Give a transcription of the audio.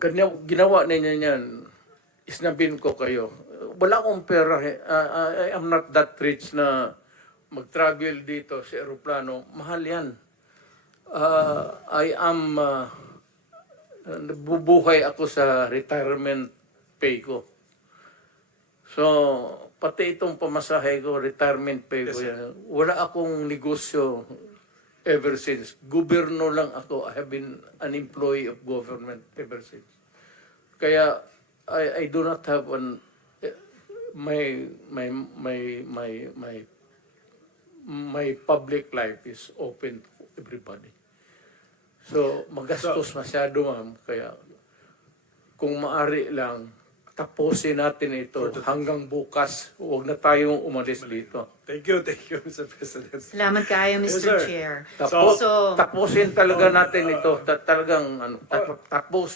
ginawa ninyo yan, isnabin ko kayo. Wala akong pera. I am not that rich na mag-travel dito sa aeroplano. Mahal yan. I am, nabubuhay ako sa retirement pay ko. So, pati itong pamasahe ko, retirement pay ko yan. Wala akong negosyo ever since. Gobyerno lang ako. I have been an employee of government ever since. Kaya, I do not have my public life is open to everybody. So, magastos masyado, ma'am. Kaya, kung maari lang, tapusin natin ito hanggang bukas. Huwag na tayong umalis dito. Thank you, Mr. President. Salamat kayo, Yes, Mr. sir. Chair. Tapusin talaga natin ito. Talagang, tapos